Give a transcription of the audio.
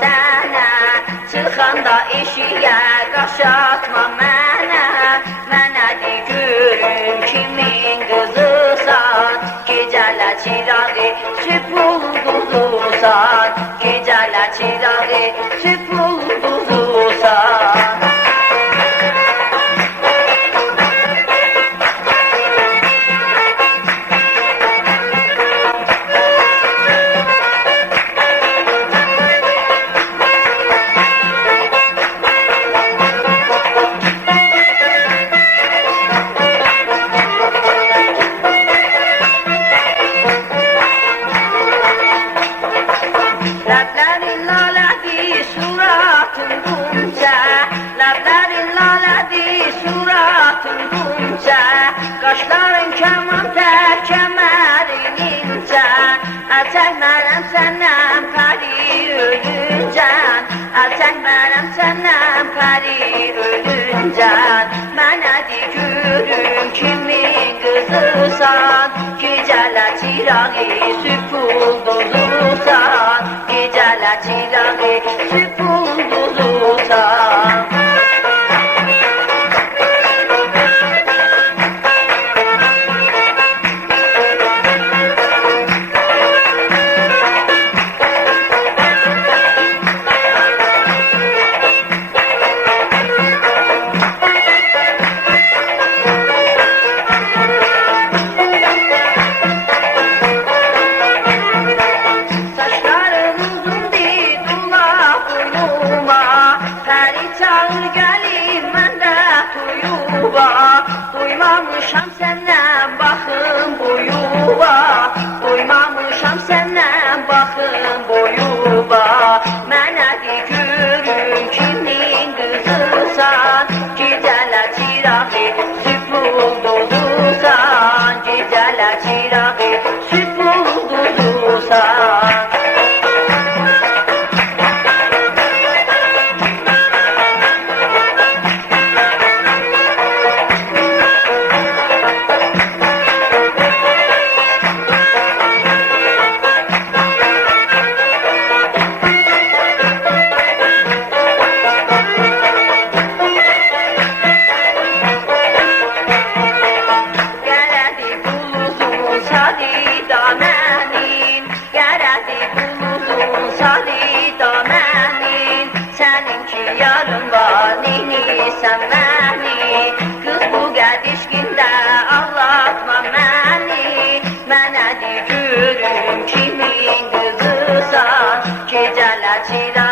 sənə, çıxanda eşiyə qaş atma mənə. Mənə de görüm kimin qızısan, gecələ çirağı süpul quzusan, gecələ çirağı süpul quzusan. Ləblərin lalədir, suratın qunca, ləblərin lalədir, suratın qunca, qaşların kəman tər, kəmərin incə, əl çəkmərəm səndən pəri ölüncən, əl çəkmərəm səndən pəri ölüncən. Mənə de görüm kimin qızısan, gecələ çirağı süpul quzusan, gecələ çirağı süpul quzusan. Çağır gəlim mən də tuyuba, duymamışam səndən baxım boyuba, duymamışam səndən baxım boyuba. Mənə de görüm kimin qızısan, gecələ çirağı süpul quzusan, gecələ çirağı süpul quzusan. Səninki yarın var, neynisən məni, qız bu qədişkində ağlatma məni. Mənə de görüm kimin qızısan, gecələ çirağı